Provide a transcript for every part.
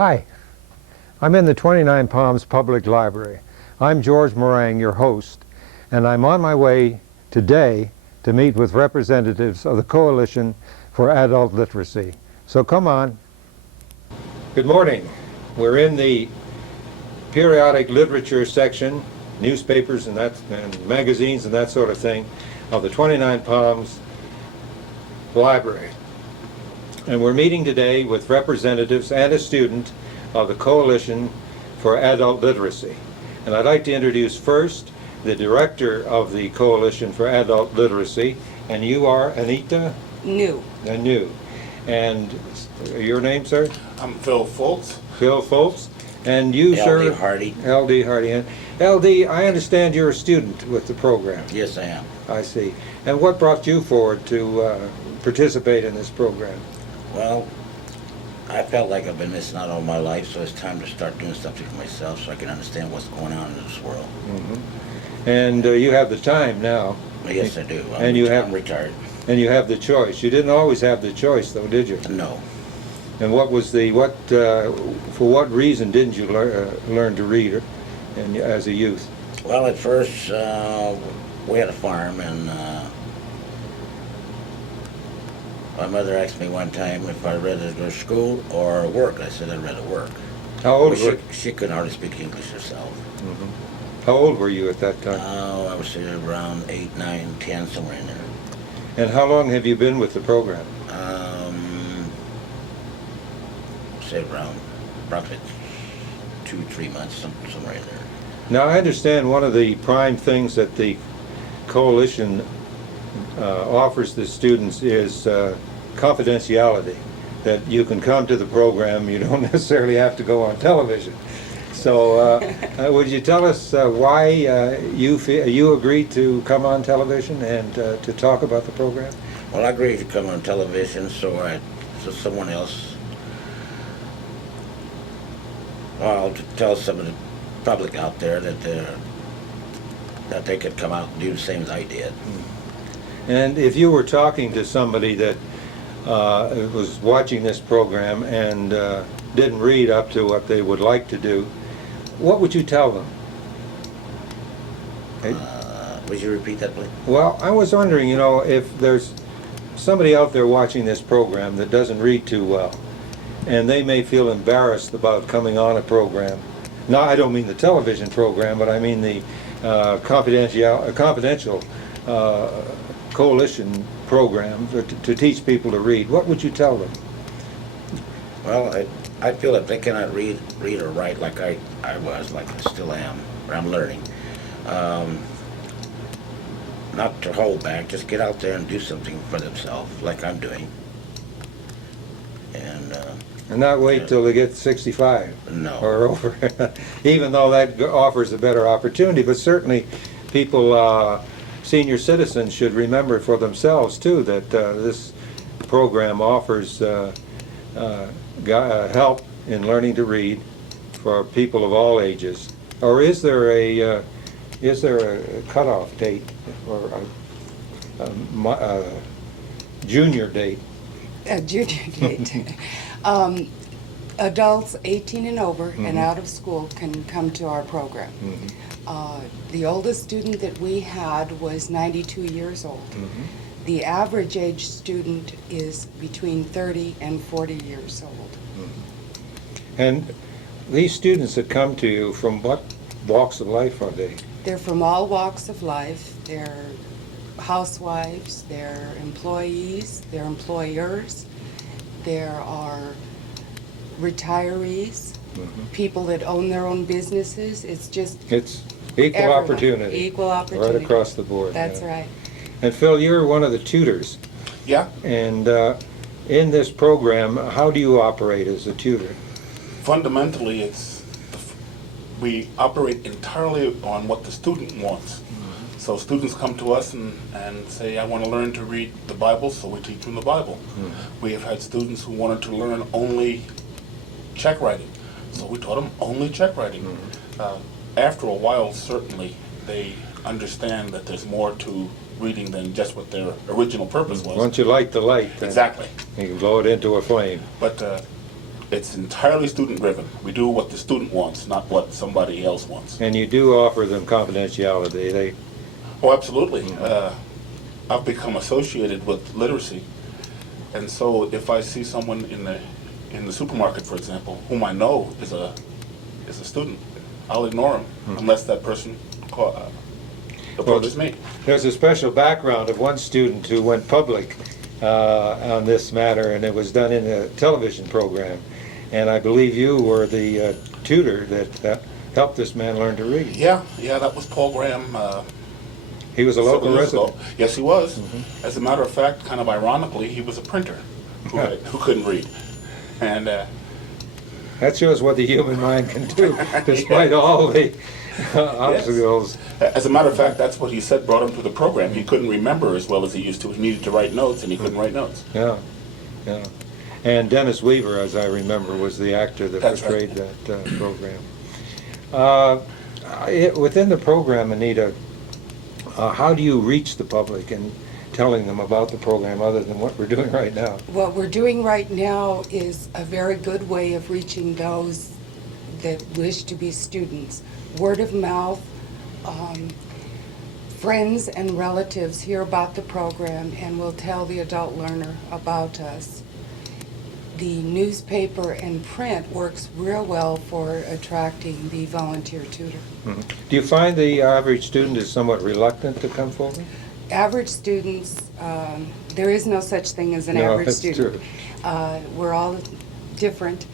Hi, I'm in the 29 Palms Public Library. I'm George Morang, your host, and I'm on my way today to meet with representatives of the Coalition for Adult Literacy. So come on. Good morning. We're in the periodic literature section, newspapers and magazines and that sort of thing, of the 29 Palms Library. And we're meeting today with representatives and a student of the Coalition for Adult Literacy. And I'd like to introduce first the director of the Coalition for Adult Literacy, and you are Anita? New. New. And your name, sir? I'm Phil Foltz. Phil Foltz. And you, sir? L.D. Hardy. L.D. Hardy. And L.D., I understand you're a student with the program. Yes, I am. I see. And what brought you forward to participate in this program? Well, I felt like I've been missing out all my life, so it's time to start doing something for myself so I can understand what's going on in this world. Mm-hmm. And you have the time now. Yes, I do. I'm retired. And you have the choice. You didn't always have the choice, though, did you? No. And what was for what reason didn't you learn to read as a youth? Well, at first, we had a farm, and my mother asked me one time if I read at her school or work. I said I read at work. How old were you? She couldn't hardly speak English herself. Mm-hmm. How old were you at that time? I was around 8, 9, 10, somewhere in there. And how long have you been with the program? Say around roughly 2-3 months, somewhere in there. Now, I understand one of the prime things that the Coalition offers the students is confidentiality, that you can come to the program, you don't necessarily have to go on television. So would you tell us why you agreed to come on television and to talk about the program? Well, I agreed to come on television so someone else, well, to tell some of the public out there that they could come out and do the same as I did. And if you were talking to somebody that was watching this program and didn't read up to what they would like to do, what would you tell them? Would you repeat that, please? Well, I was wondering, if there's somebody out there watching this program that doesn't read too well, and they may feel embarrassed about coming on a program. Now, I don't mean the television program, but I mean the confidential Coalition program to teach people to read. What would you tell them? Well, I feel if they cannot read or write like I was, like I still am, or I'm learning, not to hold back, just get out there and do something for themselves, like I'm doing. And not wait till they get 65 No. or over, even though that offers a better opportunity. But certainly people, senior citizens should remember for themselves too that this program offers help in learning to read for people of all ages. Or is there a cutoff date or a junior date? A junior date. Adults 18 and over and out of school can come to our program. The oldest student that we had was 92 years old. The average age student is between 30 and 40 years old. And these students that come to you, from what walks of life are they? They're from all walks of life. They're housewives, they're employees, they're employers, there are retirees, people that own their own businesses. It's equal everyone. opportunity. Equal opportunity. Right across the board. That's yeah. right. And Phil, you're one of the tutors. Yeah. And in this program, how do you operate as a tutor? Fundamentally, we operate entirely on what the student wants. So students come to us and say, I want to learn to read the Bible, so we teach them the Bible. We have had students who wanted to learn only check writing, so we taught them only check writing. After a while, certainly, they understand that there's more to reading than just what their original purpose was. Once you light the light, then Exactly. you can blow it into a flame. But It's entirely student-driven. We do what the student wants, not what somebody else wants. And you do offer them confidentiality. They, Oh, absolutely. I've become associated with literacy, and so if I see someone in the supermarket, for example, whom I know is a student, I'll ignore him unless that person approaches me. there's a special background of one student who went public on this matter, and it was done in a television program. And I believe you were the tutor that helped this man learn to read. Yeah, that was Paul Graham. He was a local several years resident. ago. Yes, he was. As a matter of fact, kind of ironically, he was a printer who couldn't read. And That shows what the human mind can do, despite all the obstacles. as a matter of fact, that's what he said brought him to the program. He couldn't remember as well as he used to. He needed to write notes, and he couldn't write notes. Yeah, yeah. And Dennis Weaver, as I remember, was the actor that That's portrayed right. that program. Within the program, Anita, how do you reach the public in telling them about the program other than what we're doing right now? What we're doing right now is a very good way of reaching those that wish to be students. Word of mouth, friends and relatives hear about the program and will tell the adult learner about us. The newspaper and print works real well for attracting the volunteer tutor. Mhm. Do you find the average student is somewhat reluctant to come forward? Average students, there is no such thing as an No, average that's student. true. We're all different.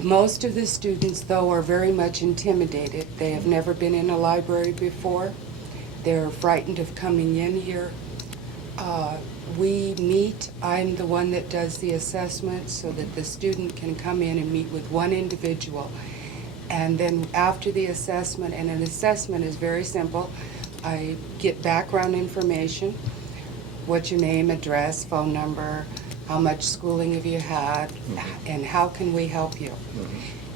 Most of the students, though, are very much intimidated. They have never been in a library before. They're frightened of coming in here. We meet, I'm the one that does the assessment so that the student can come in and meet with one individual. And then after the assessment, and an assessment is very simple, I get background information, what's your name, address, phone number, how much schooling have you had, and how can we help you.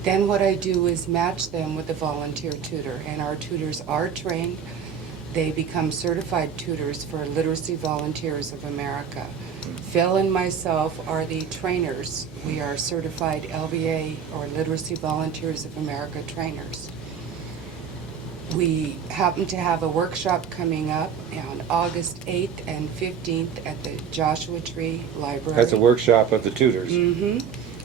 Then what I do is match them with a volunteer tutor, and our tutors are trained. They become certified tutors for Literacy Volunteers of America. Phil and myself are the trainers. We are certified LVA, or Literacy Volunteers of America trainers. We happen to have a workshop coming up on August 8th and 15th at the Joshua Tree Library. That's a workshop of the tutors.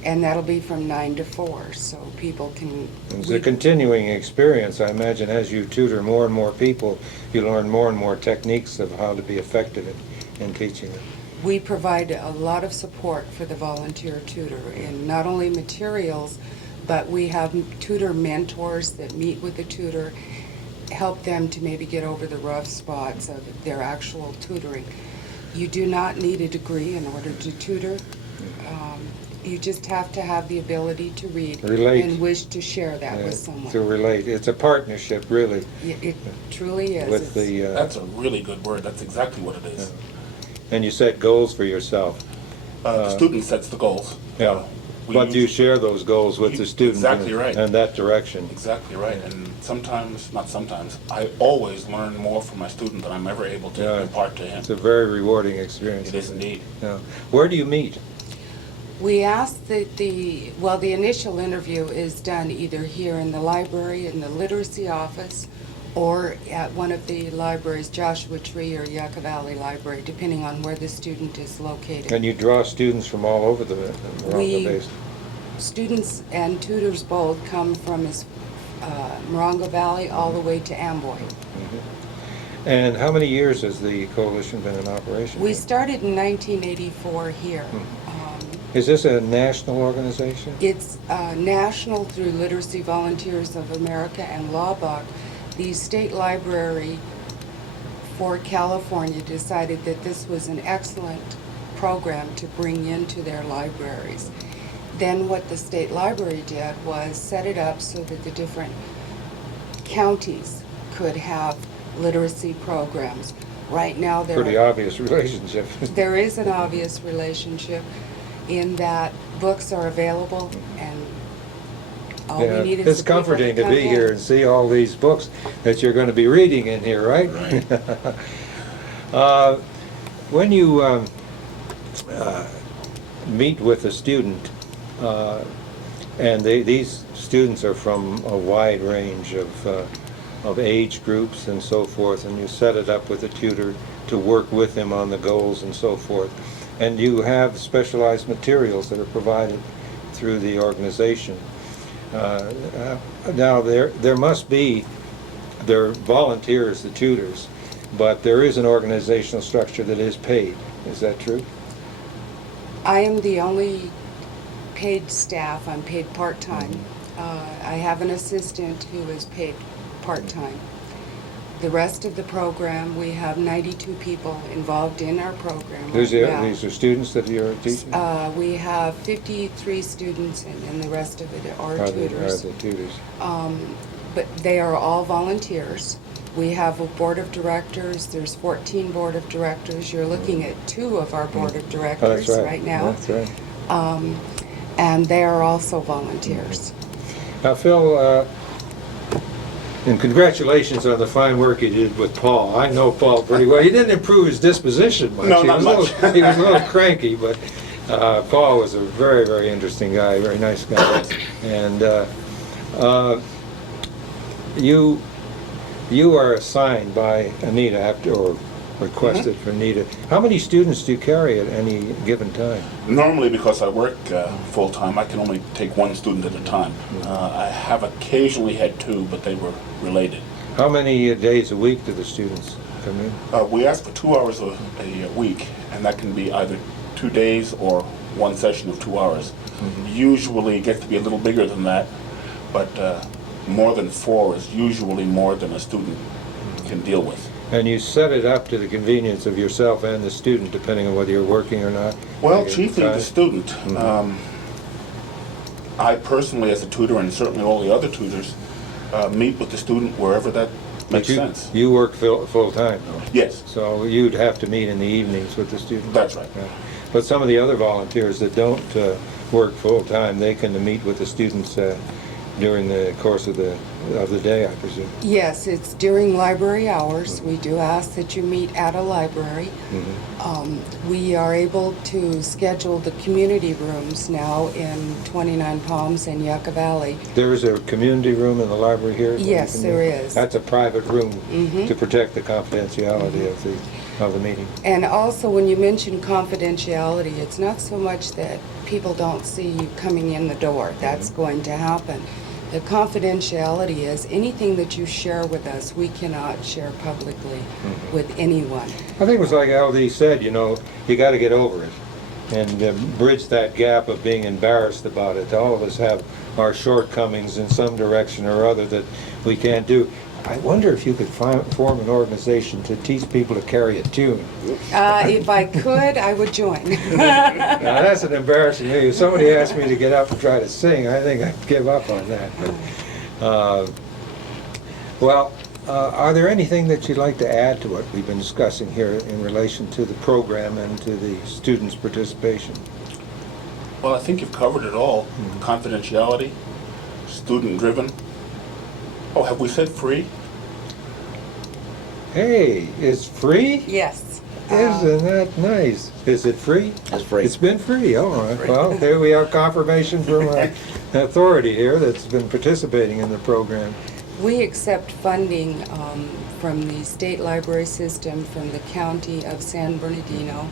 And that'll be from 9 to 4, so people can... It's a continuing experience. I imagine as you tutor more and more people, you learn more and more techniques of how to be effective in teaching them. We provide a lot of support for the volunteer tutor in not only materials, but we have tutor mentors that meet with the tutor, help them to maybe get over the rough spots of their actual tutoring. You do not need a degree in order to tutor. You just have to have the ability to read Relate. and wish to share that with someone. To relate. It's a partnership, really, It truly is. with the... That's a really good word. That's exactly what it is. and you set goals for yourself. The student sets the goals. Yeah. We But you use- share those goals with the student. Exactly right. And that direction. Exactly right. And sometimes, not sometimes, I always learn more from my student than I'm ever able to Yeah. impart to him. It's a very rewarding experience. It is indeed. Yeah. Where do you meet? We ask that the initial interview is done either here in the library, in the literacy office, or at one of the libraries, Joshua Tree or Yucca Valley Library, depending on where the student is located. And you draw students from all over the Morongo Basin. Students and tutors both come from Morongo Valley all the way to Amboy. And how many years has the coalition been in operation? We started in 1984 here. Is this a national organization? It's national through Literacy Volunteers of America and Lawbuck. The state library for California decided that this was an excellent program to bring into their libraries. Then what the state library did was set it up so that the different counties could have literacy programs. Right now Pretty obvious relationship. there is an obvious relationship in that books are available and all Yeah, we need is it's the people comforting to come be in. here and see all these books that you're going to be reading in here, right? Right. When you meet with a student, And these students are from a wide range of age groups and so forth, and you set it up with a tutor to work with him on the goals and so forth. And you have specialized materials that are provided through the organization. Now there must be, there are volunteers, the tutors, but there is an organizational structure that is paid. Is that true? I am the only paid staff. I'm paid part-time. I have an assistant who is paid part-time. The rest of the program, we have 92 people involved in our program. These right are, now. these are students that you're teaching? We have 53 students, and the rest of it are Are tutors. the tutors? But they are all volunteers. We have a board of directors. There's 14 board of directors. You're looking at 2 of our board of Oh, directors that's right. now. That's right. And they are also volunteers. Now, Phil, and congratulations on the fine work you did with Paul. I know Paul pretty well. He didn't improve his disposition much. No, He not was much. He was a little cranky, but Paul was a very, very interesting guy, very nice guy. And you are assigned by Anita after, or requested for Anita. How many students do you carry at any given time? Normally, because I work full-time, I can only take 1 student at a time. I have occasionally had 2, but they were related. How many days a week do the students come in? We ask for 2 hours a week, and that can be either 2 days or 1 session of 2 hours. Usually it gets to be a little bigger than that, but more than 4 is usually more than a student can deal with. And you set it up to the convenience of yourself and the student, depending on whether you're working or not? Well, Like, chiefly the student. I personally, as a tutor, and certainly all the other tutors, meet with the student wherever that But makes you, sense. you work full-time, though? Yes, So you'd have to meet in the evenings with the student? that's right. Yeah. But some of the other volunteers that don't work full-time, they can meet with the students during the course of the day, I presume? Yes, it's during library hours. We do ask that you meet at a library. We are able to schedule the community rooms now in 29 Palms and Yucca Valley. There is a community room in the library here? that you Yes, can there use? is. That's a private room to protect the confidentiality of the meeting. And also, when you mention confidentiality, it's not so much that people don't see you coming in the door. That's going to happen. The confidentiality is anything that you share with us, we cannot share publicly with anyone. I think it was like LD said, you know, you got to get over it and bridge that gap of being embarrassed about it. All of us have our shortcomings in some direction or other that we can't do. I wonder if you could form an organization to teach people to carry a tune. If I could, I would join. Now that's an embarrassing thing. If somebody asked me to get up and try to sing, I think I'd give up on that. But, are there anything that you'd like to add to what we've been discussing here in relation to the program and to the students' participation? Well, I think you've covered it all. Confidentiality, student-driven. Oh, have we said free? Hey, it's free? Yes. Isn't that nice? Is it free? It's free. It's been free, all right. Free. Well, here we have confirmation from an authority here that's been participating in the program. We accept funding from the state library system, from the county of San Bernardino,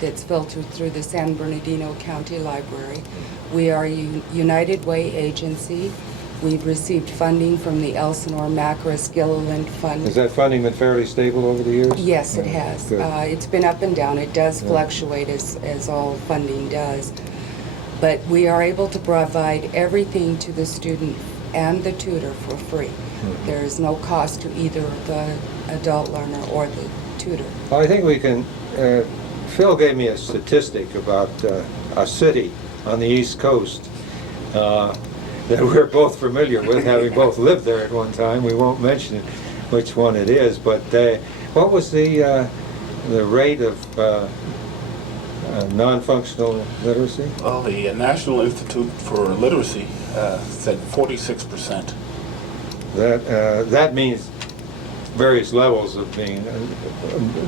that's filtered through the San Bernardino County Library. We are a United Way agency. We've received funding from the Elsinore Macris Gilliland Fund. Has that funding been fairly stable over the years? Yes, it Yeah, has. good. It's been up and down. It does fluctuate as all funding does. But we are able to provide everything to the student and the tutor for free. There is no cost to either the adult learner or the tutor. Well, I think we can, Phil gave me a statistic about a city on the East Coast that we're both familiar with, having both lived there at one time. We won't mention which one it is, but what was the rate of non-functional literacy? Well, the National Institute for Literacy said 46%. That means various levels of being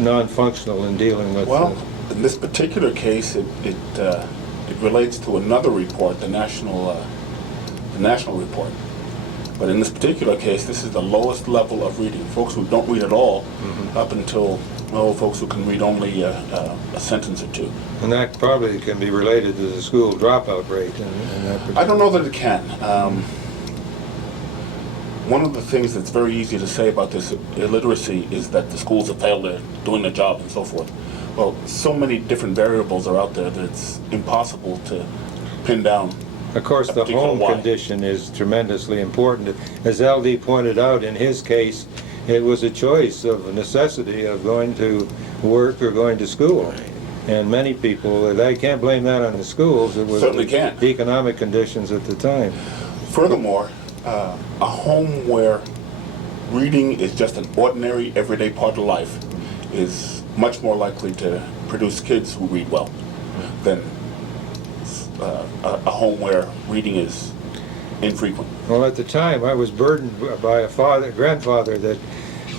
non-functional in dealing with. Well, in this particular case, it it relates to another report, the national report. But in this particular case, this is the lowest level of reading. Folks who don't read at all, up until folks who can read only a sentence or two. And that probably can be related to the school dropout rate. In that I don't know that it can. One of the things that's very easy to say about this illiteracy is that the schools have failed at doing their job and so forth. Well, so many different variables are out there that it's impossible to pin down. Of course, the particular home why. condition is tremendously important. As LD pointed out, in his case, it was a choice of a necessity of going to work or going to school. And many people, they can't blame that on the schools. It was Certainly the can't. economic conditions at the time. Furthermore, a home where reading is just an ordinary, everyday part of life is much more likely to produce kids who read well than a home where reading is infrequent. Well, at the time, I was burdened by a grandfather that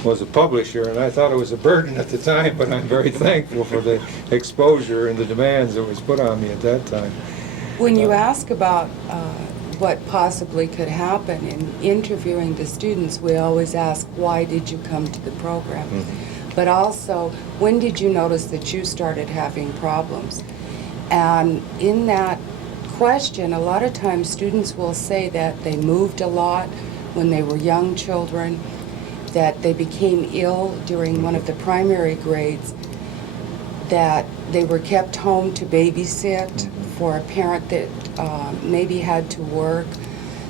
was a publisher, and I thought it was a burden at the time, but I'm very thankful for the exposure and the demands that was put on me at that time. When you ask about what possibly could happen in interviewing the students, we always ask, why did you come to the program? But also, when did you notice that you started having problems? And in that question, a lot of times students will say that they moved a lot when they were young children, that they became ill during one of the primary grades, that they were kept home to babysit for a parent that maybe had to work.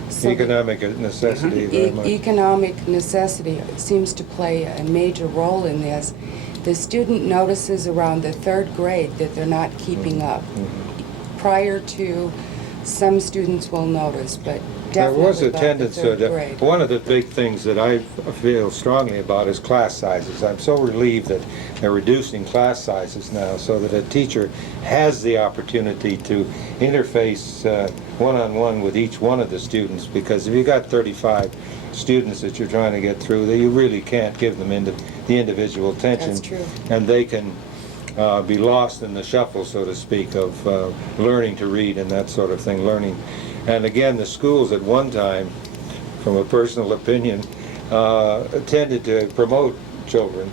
So Economic necessity, very much. economic necessity seems to play a major role in this. The student notices around the third grade that they're not keeping up. Prior to, some students will notice, but There definitely was a about the tendency third to, grade. one of the big things that I feel strongly about is class sizes. I'm so relieved that they're reducing class sizes now so that a teacher has the opportunity to interface one-on-one with each one of the students, because if you got 35 students that you're trying to get through, you really can't give them the individual attention. That's true. And they can be lost in the shuffle, so to speak, of learning to read and that sort of thing, And again, the schools at one time, from a personal opinion, tended to promote children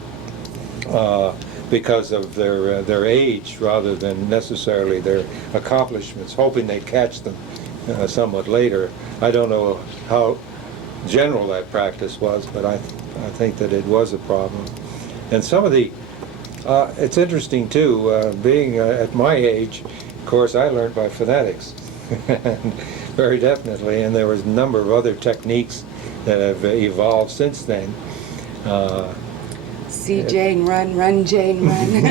because of their age rather than necessarily their accomplishments, hoping they'd catch them somewhat later. I don't know how general that practice was, but I think that it was a problem. And some of the it's interesting too, being at my age, of course I learned by phonetics, very definitely, and there was a number of other techniques that have evolved since then. See Jane run, run Jane run.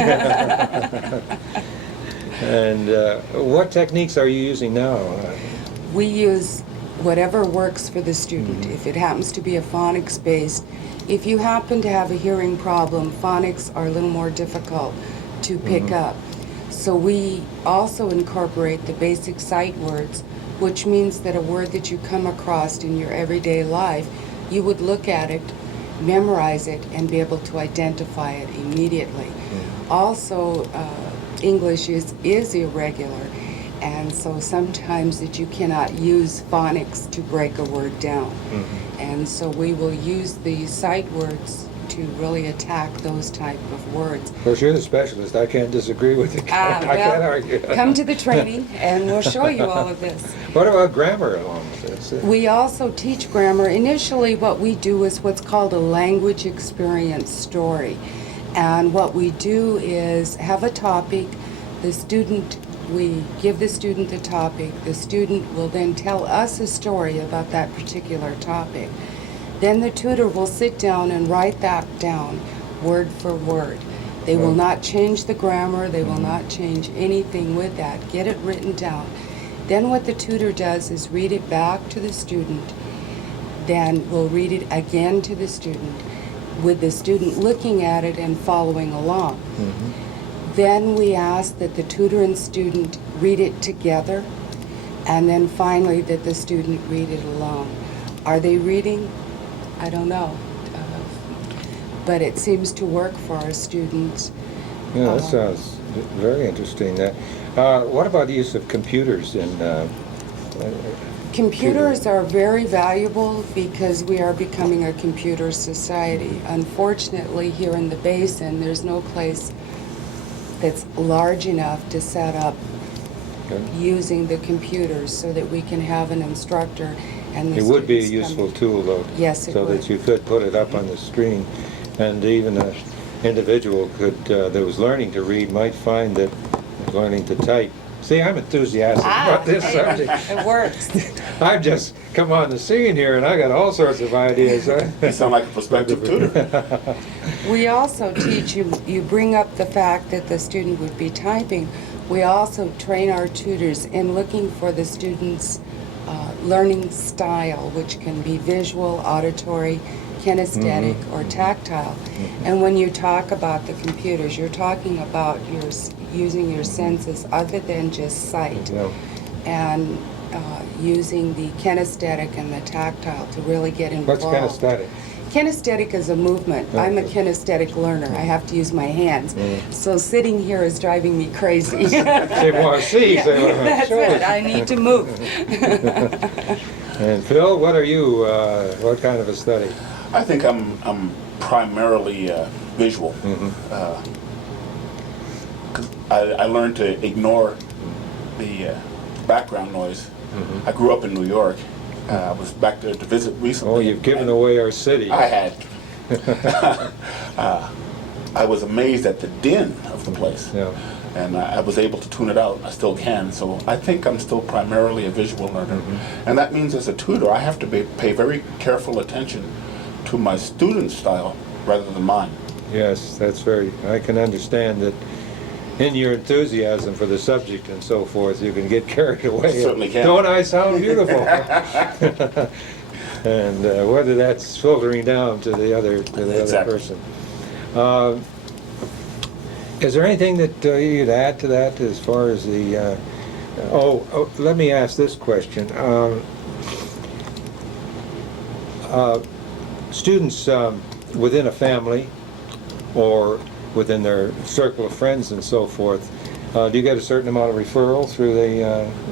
And what techniques are you using now? We use whatever works for the student. If it happens to be a phonics based, if you happen to have a hearing problem, phonics are a little more difficult to pick up. So we also incorporate the basic sight words, which means that a word that you come across in your everyday life, you would look at it, memorize it, and be able to identify it immediately. Also, English is irregular, and so sometimes that you cannot use phonics to break a word down. And so we will use the sight words to really attack those type of words. Of course, you're the specialist. I can't disagree with you. I can't argue. Come to the training and we'll show you all of this. What about grammar along with this? We also teach grammar. Initially, what we do is what's called a language experience story. And what we do is have a topic, we give the student the topic, the student will then tell us a story about that particular topic. Then the tutor will sit down and write that down, word for word. They will not change the grammar, they will not change anything with that, get it written down. Then what the tutor does is read it back to the student, then we'll read it again to the student, with the student looking at it and following along. Then we ask that the tutor and student read it together, and then finally that the student read it alone. Are they reading? I don't know. But it seems to work for our students. Yeah, that sounds Very interesting. What about the use of computers in Computers are very valuable because we are becoming a computer society. Unfortunately, here in the Basin, there's no place that's large enough to set up using the computers so that we can have an instructor and the It would be a students useful come in. tool, though. Yes, it so would. that you could put it up on the screen, and even an individual that was learning to read might find that learning to type. See, I'm enthusiastic about this hey, subject. it works. I've just come on the scene here, and I got all sorts of ideas. You sound like a prospective tutor. We also teach you bring up the fact that the student would be typing. We also train our tutors in looking for the student's learning style, which can be visual, auditory, kinesthetic, or tactile. And when you talk about the computers, you're talking about using your senses other than just sight, Yeah. and using the kinesthetic and the tactile to really get involved. What's kinesthetic? Kinesthetic is a movement. I'm a kinesthetic learner. I have to use my hands. So sitting here is driving me crazy. They want to see. They want to That's show it. us. I need to move. And Phil, what are you? What kind of a study? I think I'm primarily visual. 'Cause I learned to ignore the background noise. I grew up in New York. I was back there to visit recently. Oh, you've given away our city. I had. I was amazed at the din of the place. Yeah. And I was able to tune it out. I still can. So I think I'm still primarily a visual learner. And that means as a tutor, I have to pay very careful attention to my student's style rather than mine. Yes, that's very. I can understand that. In your enthusiasm for the subject and so forth, you can get carried away. Certainly can. Don't I sound beautiful? And whether that's filtering down to the other Exactly. person. Is there anything that you'd add to that as far as the? Let me ask this question. Students within a family or within their circle of friends and so forth, do you get a certain amount of referral through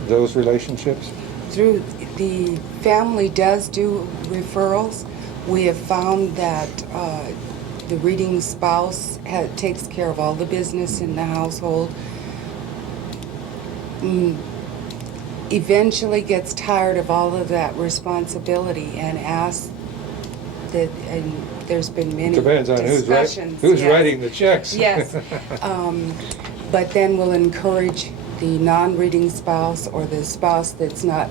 those relationships? Through the family does do referrals. We have found that the reading spouse takes care of all the business in the household. Eventually gets tired of all of that responsibility and asks that, and there's been many Depends on discussions. who's yes. writing the checks. Yes. But then we'll encourage the non-reading spouse or the spouse that's not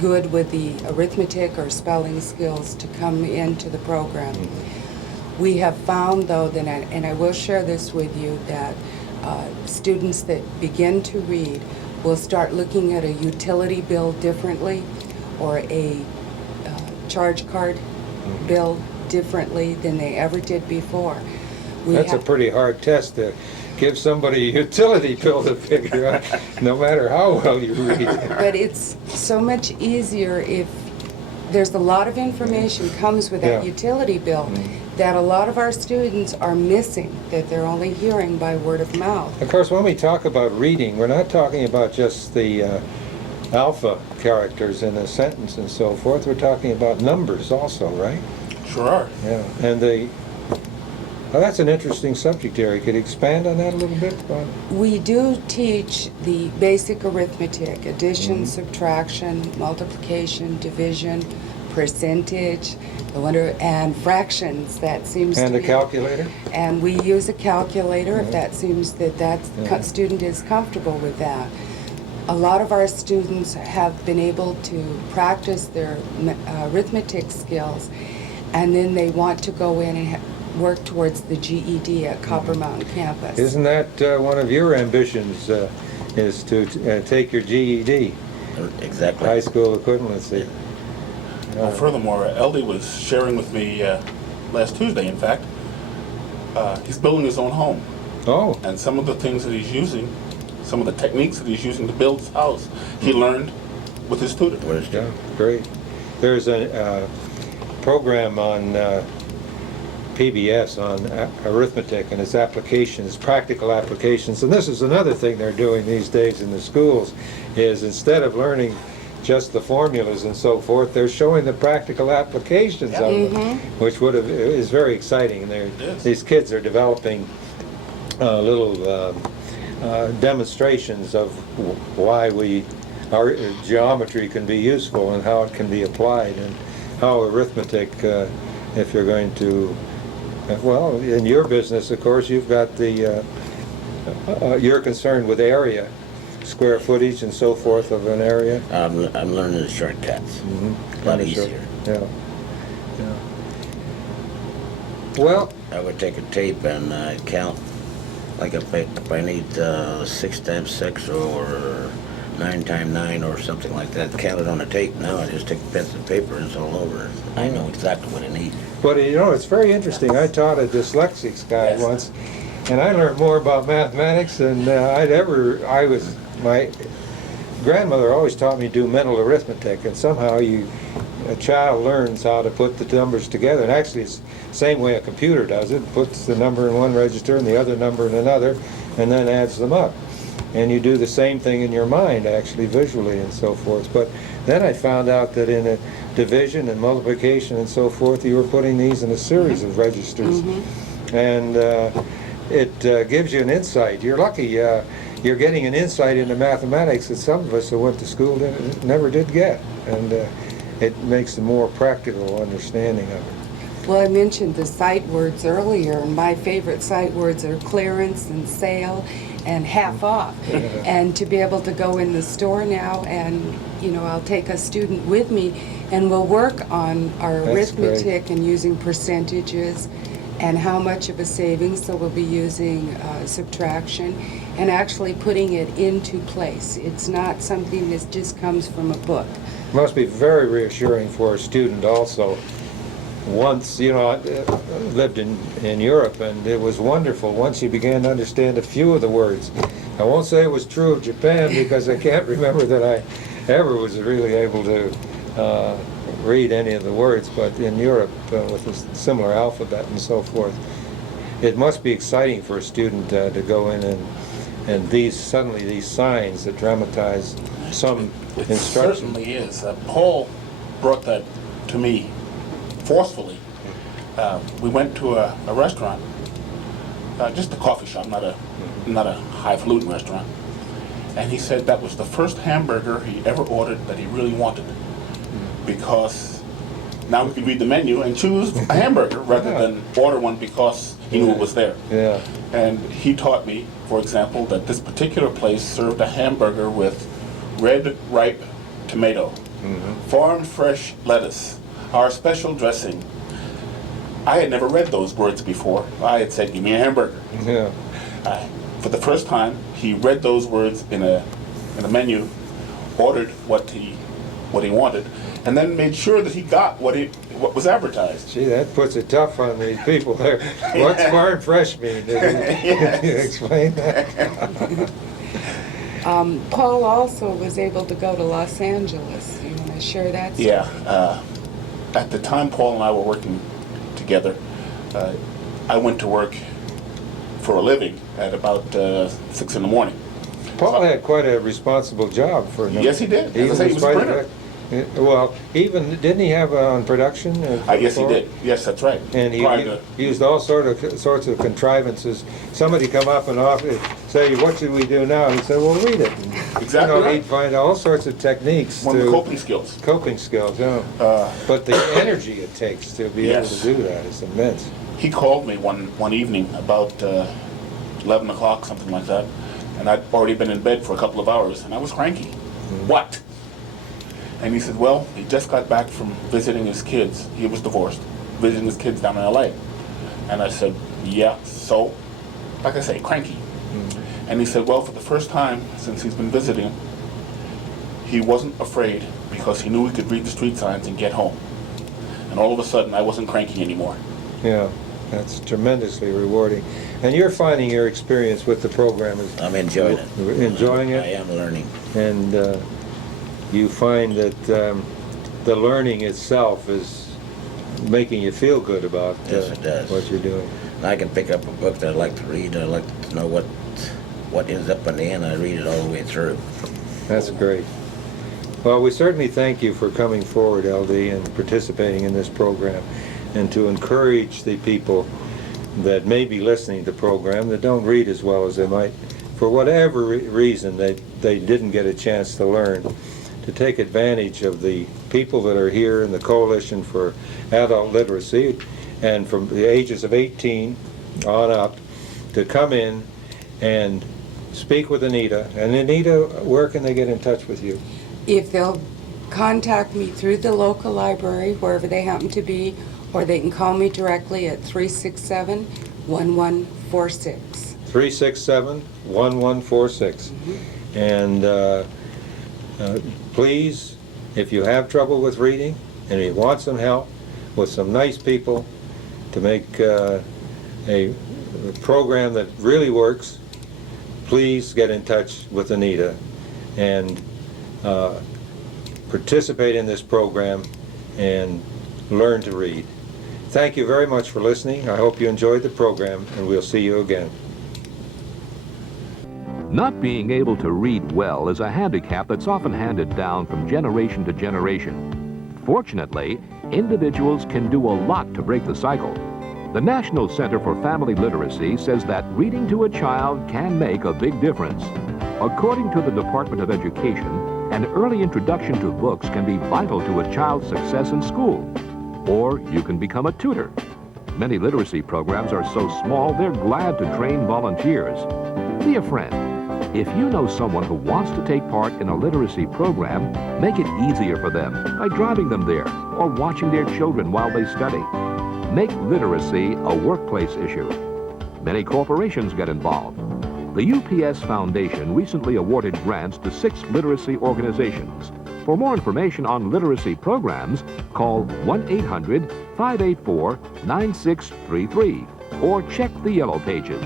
good with the arithmetic or spelling skills to come into the program. We have found, though, that, and I will share this with you, that students that begin to read will start looking at a utility bill differently or a charge card bill differently than they ever did before. That's a pretty hard test to give somebody a utility bill to figure out, no matter how well you read. But it's so much easier if there's a lot of information comes with that Yeah. utility bill that a lot of our students are missing, that they're only hearing by word of mouth. Of course, when we talk about reading, we're not talking about just the alpha characters in a sentence and so forth. We're talking about numbers also, right? Sure are. Yeah. And well, that's an interesting subject area. Could you expand on that a little bit? We do teach the basic arithmetic, addition, subtraction, multiplication, division, percentage, and fractions. That seems And to a be. calculator? And we use a calculator if that seems that student is comfortable with that. A lot of our students have been able to practice their arithmetic skills, and then they want to go in and work towards the GED at Copper Mountain campus. Isn't that one of your ambitions, is to take your GED, Exactly. high school equivalency? Well, furthermore, LD was sharing with me last Tuesday, in fact, he's building his own home. Oh, And some of the things that he's using, some of the techniques that he's using to build his house, he learned with his tutor. What is yeah, it? great. There's a program on PBS on arithmetic and its applications, practical applications. And this is another thing they're doing these days in the schools, is instead of learning just the formulas and so forth, they're showing the practical applications of them, which is very exciting. These kids are developing little demonstrations of why our geometry can be useful and how it can be applied, and how arithmetic, if you're going to, well, in your business, of course, you've got the, you're concerned with area, square footage and so forth of an area. I'm learning the shortcuts. A lot easier. Yeah. Yeah. Well, I would take a tape and count, like if I need 6 times 6 or 9 times 9 or something like that, count it on a tape. Now I just take a pencil and paper and it's all over. I know exactly what I need. but you know, it's very interesting. I taught a dyslexics guy once, and I learned more about mathematics than my grandmother always taught me to do mental arithmetic, and somehow a child learns how to put the numbers together. And actually it's the same way a computer does it. Puts the number in one register and the other number in another, and then adds them up. And you do the same thing in your mind, actually, visually and so forth. But then I found out that in a division and multiplication and so forth, you were putting these in a series of registers. And it gives you an insight. You're lucky you're getting an insight into mathematics that some of us who went to school never did get. And it makes a more practical understanding of it. Well, I mentioned the sight words earlier, and my favorite sight words are clearance and sale and half off. And to be able to go in the store now, and I'll take a student with me and we'll work on our That's arithmetic and using percentages and how much of a savings, so we'll be using subtraction and actually putting it into place. It's not something that just comes from a book. Must be very reassuring for a student also. Once, I lived in Europe, and it was wonderful once you began to understand a few of the words. I won't say it was true of Japan, because I can't remember that I ever was really able to read any of the words, but in Europe, with a similar alphabet and so forth, it must be exciting for a student to go in and suddenly these signs that dramatize some It instruction. certainly is. Paul brought that to me forcefully. We went to a restaurant, just a coffee shop, not a highfalutin restaurant, and he said that was the first hamburger he ever ordered that he really wanted, because now we could read the menu and choose a hamburger rather than order one because he knew it was there. Yeah. And he taught me, for example, that this particular place served a hamburger with red ripe tomato, farm fresh lettuce, our special dressing. I had never read those words before. I had said, "Give me a hamburger." Yeah. For the first time, he read those words in a menu, ordered what he wanted, and then made sure that he got what was advertised. Gee, that puts it tough on these people there. What's farm fresh mean? Can you explain that? Paul also was able to go to Los Angeles. You want to share that story? Yeah. At the time Paul and I were working together, I went to work for a living at about 6 in the morning. Paul had quite a responsible job for him. Yes, he did. As I say, he was a printer. Well, even didn't he have on production? Yes, he did. Yes, that's right. And he Prior to- used all sorts of contrivances. Somebody come up and say, "What should we do now?" And he said, "Well, read it." And, Exactly right. He'd find all sorts of techniques One of the to coping skills. coping skills. Yeah. But the energy it takes to be able to do that is immense. He called me one evening about 11 o'clock, something like that, and I'd already been in bed for a couple of hours, and I was cranky. What? And he said, well, he just got back from visiting his kids. He was divorced, visiting his kids down in L.A. And I said, yeah, so? Like I say, cranky. And he said, well, for the first time since he's been visiting, he wasn't afraid because he knew he could read the street signs and get home. And all of a sudden, I wasn't cranky anymore. Yeah, that's tremendously rewarding. And you're finding your experience with the program is I'm enjoying it. enjoying I it, am learning. and you find that the learning itself is making you feel good about Yes, it does. what you're doing. And I can pick up a book that I like to read. I like to know what ends up in the end. I read it all the way through. That's great. Well, we certainly thank you for coming forward, LD, and participating in this program, and to encourage the people that may be listening to the program that don't read as well as they might, for whatever reason they didn't get a chance to learn, to take advantage of the people that are here in the Coalition for Adult Literacy, and from the ages of 18 on up, to come in and speak with Anita. And Anita, where can they get in touch with you? If they'll contact me through the local library, wherever they happen to be, or they can call me directly at 367-1146. 367-1146. And please, if you have trouble with reading and you want some help with some nice people to make a program that really works, please get in touch with Anita and participate in this program and learn to read. Thank you very much for listening. I hope you enjoyed the program, and we'll see you again. Not being able to read well is a handicap that's often handed down from generation to generation. Fortunately, individuals can do a lot to break the cycle. The National Center for Family Literacy says that reading to a child can make a big difference. According to the Department of Education, an early introduction to books can be vital to a child's success in school. Or you can become a tutor. Many literacy programs are so small, they're glad to train volunteers. Be a friend. If you know someone who wants to take part in a literacy program, make it easier for them by driving them there or watching their children while they study. Make literacy a workplace issue. Many corporations get involved. The UPS Foundation recently awarded grants to 6 literacy organizations. For more information on literacy programs, call 1-800-584-9633 or check the Yellow Pages.